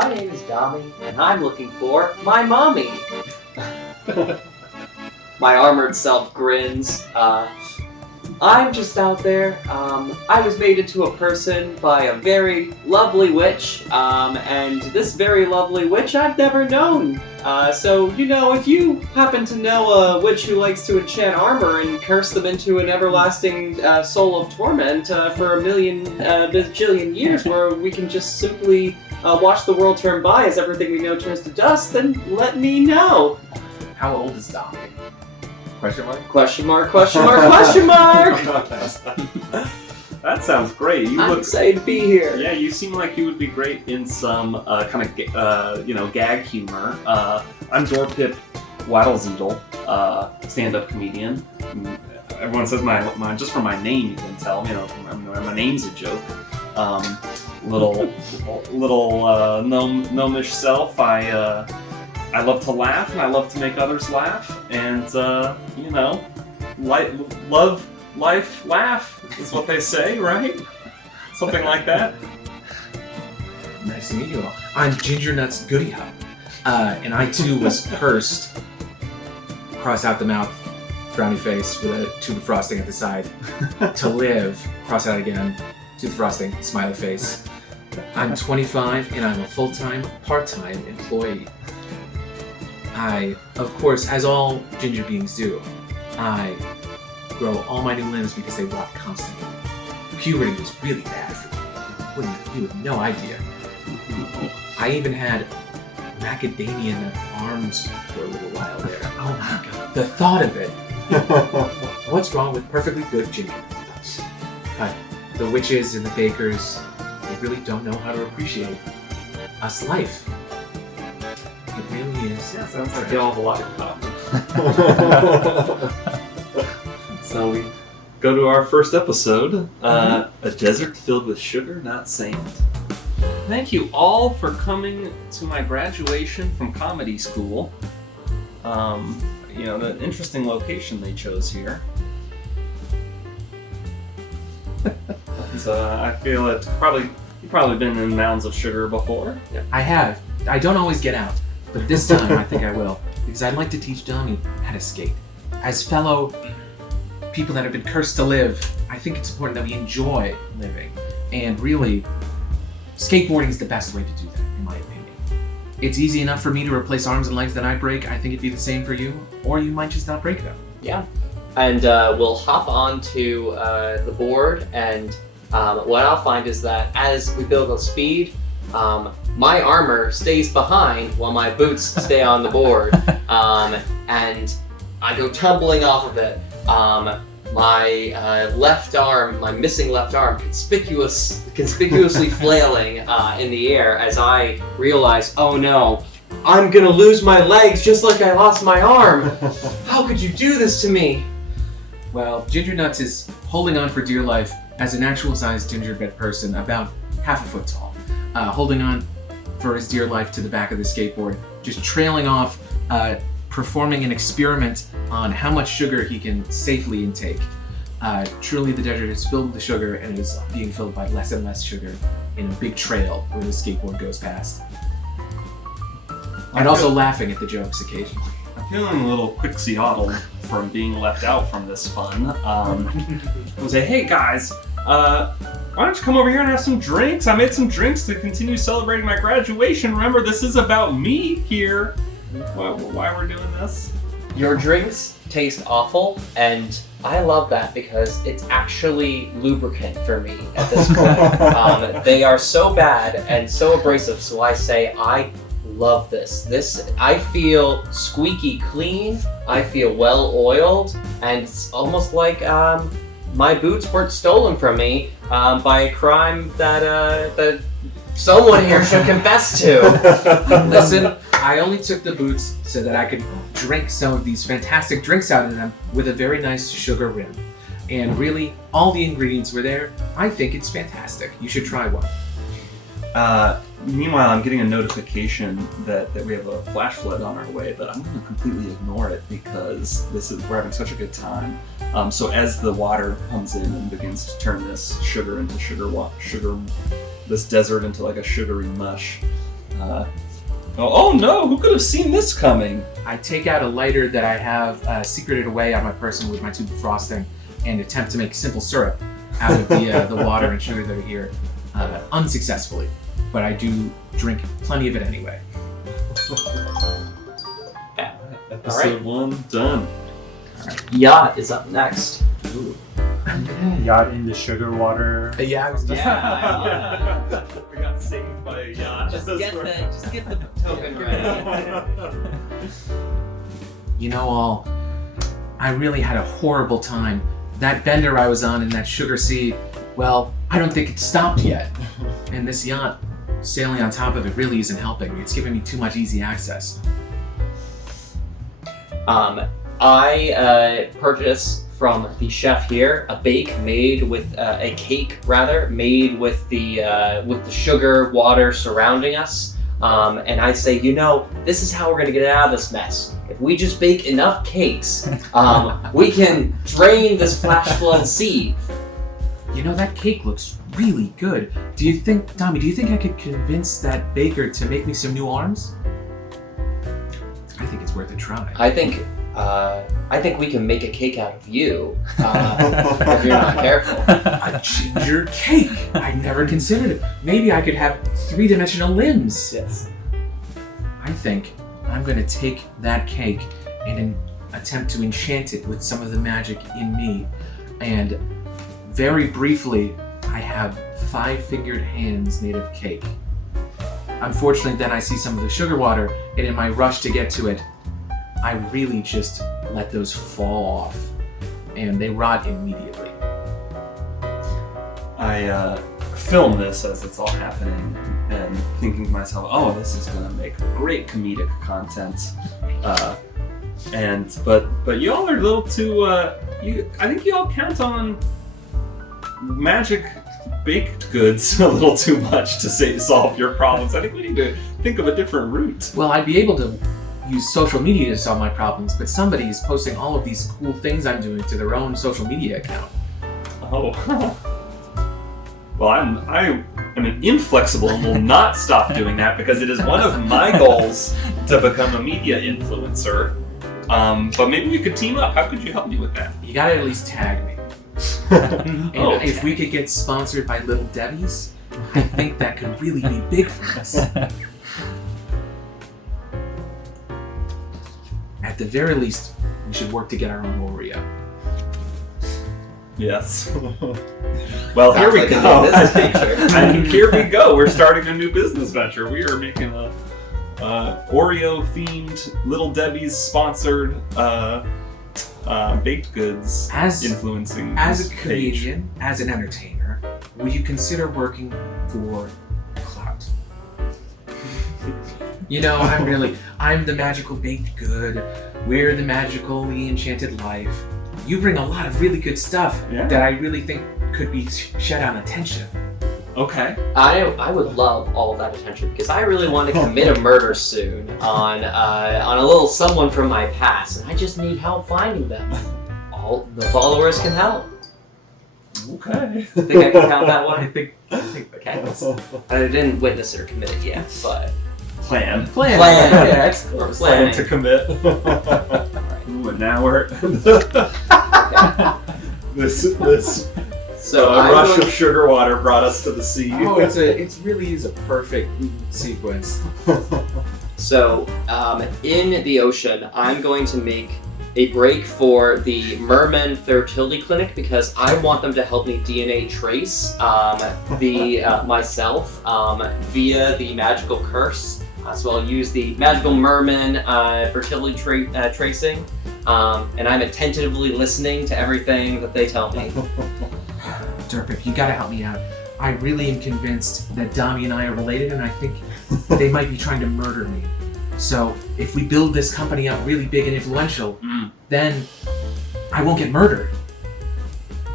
my name is Dami, and I'm looking for my mommy. My armored self grins. I'm just out there. I was made into a person by a very lovely witch, and this very lovely witch I've never known. So, if you happen to know a witch who likes to enchant armor and curse them into an everlasting soul of torment for a million bajillion years, where we can just simply watch the world turn by as everything we know turns to dust, then let me know. How old is Dami? Question mark? Question mark, question mark, question mark! That sounds great. I'm excited to be here. Yeah, you seem like you would be great in some kind of gag humor. I'm Dorpip Waddlezeedle, stand-up comedian. Everyone says my just from my name you can tell. My name's a joke. Little gnomish self. I love to laugh, and I love to make others laugh, and, love, life, laugh is what they say, right? Something like that. Nice to meet you all. I'm Ginger Nuts Goody Hop, and I too was cursed. Cross out the mouth, frowny face with a tube of frosting at the side. To live, cross out again, tube of frosting, smiley face. I'm 25, and I'm a full-time, part-time employee. I, of course, as all ginger beings do, I grow all my new limbs because they rot constantly. Puberty was really bad for me. You have no idea. I even had macadamia arms for a little while there. Oh my god. The thought of it. What's wrong with perfectly good ginger? The witches and the bakers, they really don't know how to appreciate us life. It really is. Yeah, sounds like you all have a lot in common. So we go to our first episode, A Desert Filled with Sugar, Not Sand. Thank you all for coming to my graduation from comedy school. The interesting location they chose here. I feel you've probably been in mounds of sugar before. Yeah. I have. I don't always get out. But this time, I think I will, because I'd like to teach Dami how to skate. As fellow people that have been cursed to live, I think it's important that we enjoy living. And really, skateboarding is the best way to do that, in my opinion. It's easy enough for me to replace arms and legs that I break. I think it'd be the same for you, or you might just not break them. Yeah, and we'll hop onto the board, and what I'll find is that as we build up speed, my armor stays behind while my boots stay on the board, and I go tumbling off of it. My left arm, my missing left arm, conspicuously flailing in the air as I realize, oh no, I'm gonna lose my legs just like I lost my arm. How could you do this to me? Well, Ginger Nuts is holding on for dear life as an actual-sized gingerbread person, about half a foot tall, holding on for his dear life to the back of the skateboard, just trailing off, performing an experiment on how much sugar he can safely intake. Truly, the desert is filled with sugar, and it is being filled by less and less sugar in a big trail where the skateboard goes past. And also laughing at the jokes occasionally. I'm feeling a little quixotic from being left out from this fun. I would say, hey guys, why don't you come over here and have some drinks? I made some drinks to continue celebrating my graduation. Remember, this is about me here. Why we're doing this? Your drinks taste awful, and I love that because it's actually lubricant for me at this point. They are so bad and so abrasive, so I say I love this. I feel squeaky clean, I feel well oiled, and it's almost like my boots weren't stolen from me by a crime that someone here should confess to. Listen, I only took the boots so that I could drink some of these fantastic drinks out of them with a very nice sugar rim. And really, all the ingredients were there. I think it's fantastic. You should try one. Meanwhile, I'm getting a notification that we have a flash flood on our way, but I'm going to completely ignore it because we're having such a good time. So as the water comes in and begins to turn this sugar into this desert into like a sugary mush, Oh no! Who could have seen this coming? I take out a lighter that I have secreted away on my person with my tube of frosting and attempt to make simple syrup out of the water and sugar that are here, unsuccessfully. But I do drink plenty of it anyway. Episode 1 done. Yacht is up next. Ooh. Yacht into sugar water. Yeah, I was just... Yeah. We got saved by a yacht. Just get the token ready. You know all, I really had a horrible time. That bender I was on in that sugar sea, well, I don't think it's stopped yet. And this yacht, sailing on top of it really isn't helping. It's giving me too much easy access. I purchased from the chef here a cake made with the sugar water surrounding us. And I say, this is how we're gonna get out of this mess. If we just bake enough cakes, we can drain this flash flood sea. That cake looks really good. Tommy, do you think I could convince that baker to make me some new arms? I think it's worth a try. I think we can make a cake out of you, if you're not careful. A ginger cake! I never considered it. Maybe I could have 3-dimensional limbs. Yes. I think I'm going to take that cake and attempt to enchant it with some of the magic in me. And very briefly, I have 5-fingered hands made of cake. Unfortunately, then I see some of the sugar water, and in my rush to get to it, I really just let those fall off, and they rot immediately. I film this as it's all happening and thinking to myself, oh, this is going to make great comedic content. But y'all are a little too, I think y'all count on magic baked goods a little too much to solve your problems. I think we need to think of a different route. Well, I'd be able to use social media to solve my problems, but somebody is posting all of these cool things I'm doing to their own social media account. Oh. Well, I'm an inflexible and will not stop doing that because it is one of my goals to become a media influencer. But maybe we could team up. How could you help me with that? You gotta at least tag me. And Okay. if we could get sponsored by Little Debbie's, I think that could really be big for us. At the very least, we should work to get our own Oreo. Yes. Well, here we go. Business venture. I mean, here we go. We're starting a new business venture. We are making a Oreo-themed Little Debbie's sponsored baked goods influencing. As a this comedian, as an entertainer, would you consider working for clout? I'm the magical baked good. We're the magically enchanted life. You bring a lot of really good stuff that I really think could be shed on attention. Okay. I would love all of that attention because I really want to commit a murder soon on a little someone from my past, and I just need help finding them. All the followers can help. Okay. Think I can count that one? I think that counts. I didn't witness it or commit it yet, but Plan. yeah, of course. Plan to commit. Alright. Ooh, and now we're this. So A rush of sugar water brought us to the sea. Oh, it really is a perfect sequence. So, in the ocean, I'm going to make a break for the Merman Fertility Clinic because I want them to help me DNA trace myself via the magical curse. So I'll use the magical Merman fertility tracing, and I'm attentively listening to everything that they tell me. Derpip, you gotta help me out. I really am convinced that Dami and I are related, and I think they might be trying to murder me. So if we build this company up really big and influential, then I won't get murdered.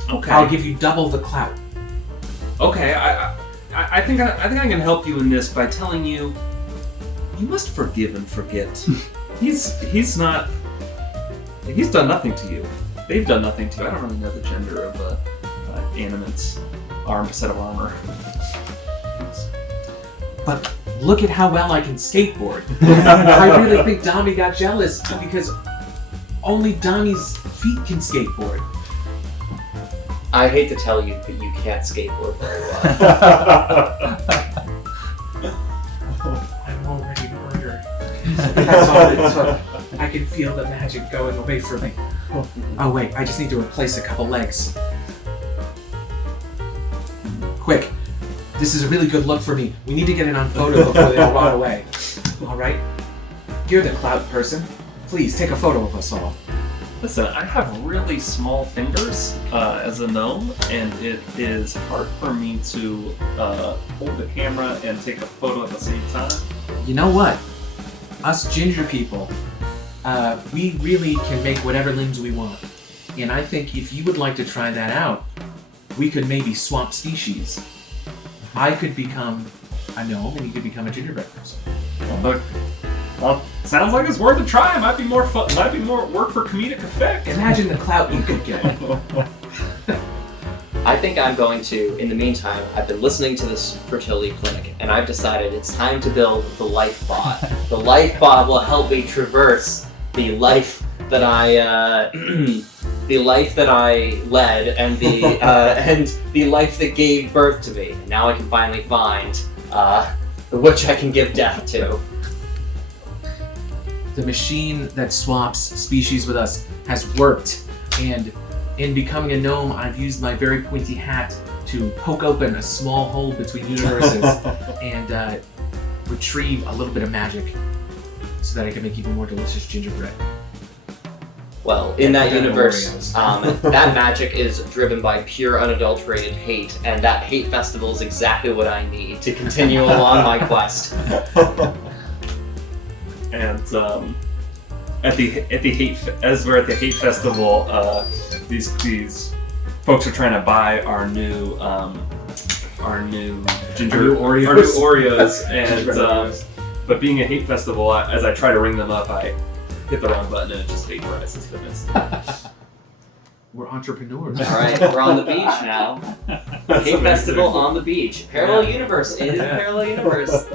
Okay. I'll give you double the clout. Okay. I think I can help you in this by telling you must forgive and forget. He's done nothing to you. They've done nothing to you. I don't really know the gender of animate set of armor. But look at how well I can skateboard. I really think Dami got jealous because only Dami's feet can skateboard. I hate to tell you, but you can't skateboard very well. I'm already murdered. That's all it took. I can feel the magic going away from me. Oh wait, I just need to replace a couple legs. Quick, this is a really good look for me. We need to get it on photo before they all run away. Alright, you're the cloud person. Please take a photo of us all. Listen, I have really small fingers as a gnome, and it is hard for me to hold the camera and take a photo at the same time. You know what? Us ginger people, we really can make whatever limbs we want. And I think if you would like to try that out, we could maybe swap species. I could become a gnome and you could become a gingerbread person. Well, sounds like it's worth a try. It might be more fun. Might be more work for comedic effect. Imagine the clout you could get. I think I'm going to, in the meantime, I've been listening to this fertility clinic, and I've decided it's time to build the life bot. The life bot will help me traverse the life that I, the life that I led, and the life that gave birth to me. And now I can finally find the witch I can give death to. The machine that swaps species with us has worked, and in becoming a gnome, I've used my very pointy hat to poke open a small hole between universes and retrieve a little bit of magic so that I can make even more delicious gingerbread. Well, in that And universe, Oreos. that magic is driven by pure, unadulterated hate, and that hate festival is exactly what I need to continue along my quest. And as we're at the hate festival, these folks are trying to buy our new Oreos, and but being a hate festival, as I try to ring them up, I hit the wrong button and it just vaporizes them instantly. We're entrepreneurs. All right, we're on the beach now. Hate festival on the beach. Parallel universe. It is a parallel universe.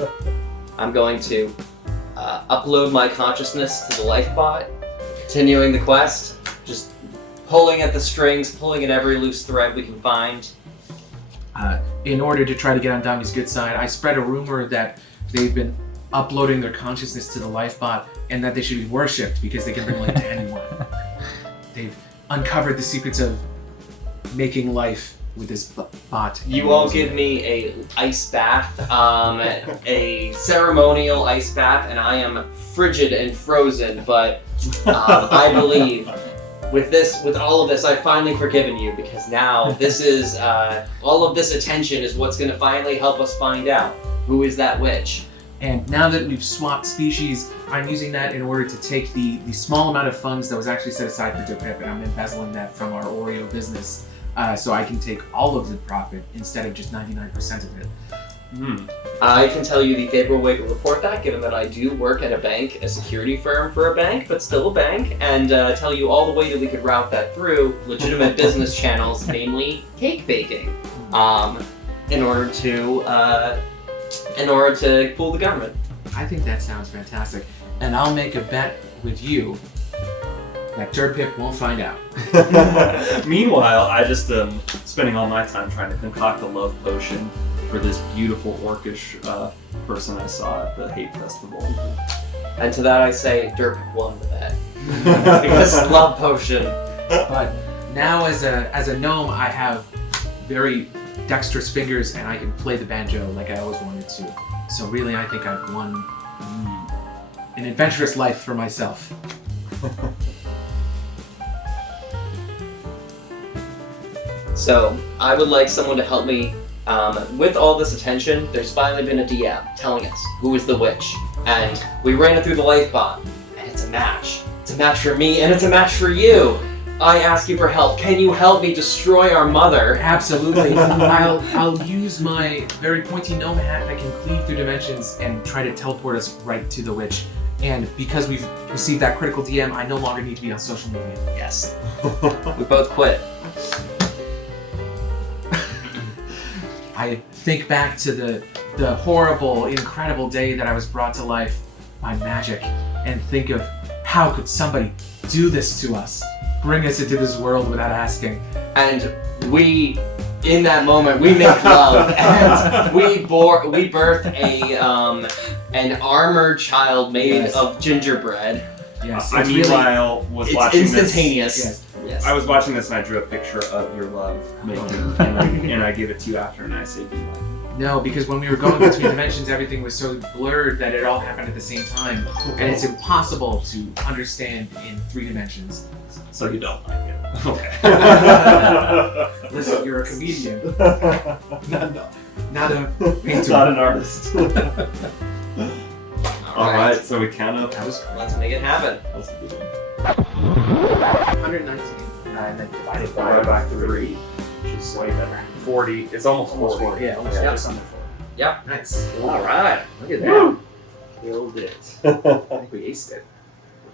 I'm going to upload my consciousness to the lifebot, continuing the quest, just pulling at the strings, pulling at every loose thread we can find. In order to try to get on Dami's good side, I spread a rumor that they've been uploading their consciousness to the lifebot and that they should be worshipped because they can bring life to anyone. They've uncovered the secrets of making life with this bot. You won't give me a ice bath, a ceremonial ice bath, and I am frigid and frozen, but I believe with all of this, I've finally forgiven you, because now this is, all of this attention is what's going to finally help us find out who is that witch. And now that we've swapped species, I'm using that in order to take the small amount of funds that was actually set aside for Dopip, and I'm embezzling that from our Oreo business, so I can take all of the profit instead of just 99% of it. I can tell you the favorable way to report that, given that I do work at a bank, a security firm for a bank, but still a bank, and tell you all the way that we could route that through legitimate business channels, namely cake baking, in order to fool the government. I think that sounds fantastic. And I'll make a bet with you that Dopip won't find out. Meanwhile, I just am spending all my time trying to concoct a love potion for this beautiful orcish person I saw at the hate festival. And to that I say, Derp won the bet. Because love potion. But now as a gnome, I have very dexterous fingers and I can play the banjo like I always wanted to. So really, I think I've won an adventurous life for myself. So, I would like someone to help me. With all this attention, there's finally been a DM telling us who is the witch. And we ran it through the life bot, and it's a match. It's a match for me, and it's a match for you. I ask you for help. Can you help me destroy our mother? Absolutely. I'll use my very pointy gnome hat that can cleave through dimensions and try to teleport us right to the witch. And because we've received that critical DM, I no longer need to be on social media. Yes. We both quit. I think back to the horrible, incredible day that I was brought to life by magic, and think of how could somebody do this to us, bring us into this world without asking. And we, in that moment, we make love, and we birth an armored child made of gingerbread. Yes, I it's really, meanwhile was It's watching instantaneous. yes. Yes. I was watching this and I drew a picture of your love making, and I gave it to you after, and I saved your life. No, because when we were going between dimensions, everything was so blurred that it all happened at the same time, and it's impossible to understand in 3 dimensions. So you don't like it. Okay. Listen, you're a comedian, not a painter. Not an artist. All right, so we count up. Let's make it happen. Let's do it. 119. And then divided by 3, which is way better. 40. It's almost 40. Yeah, almost. Yeah, Yeah. just under 40. Yep. Nice. All right. Look at that. Woo! Killed it. I think we aced it.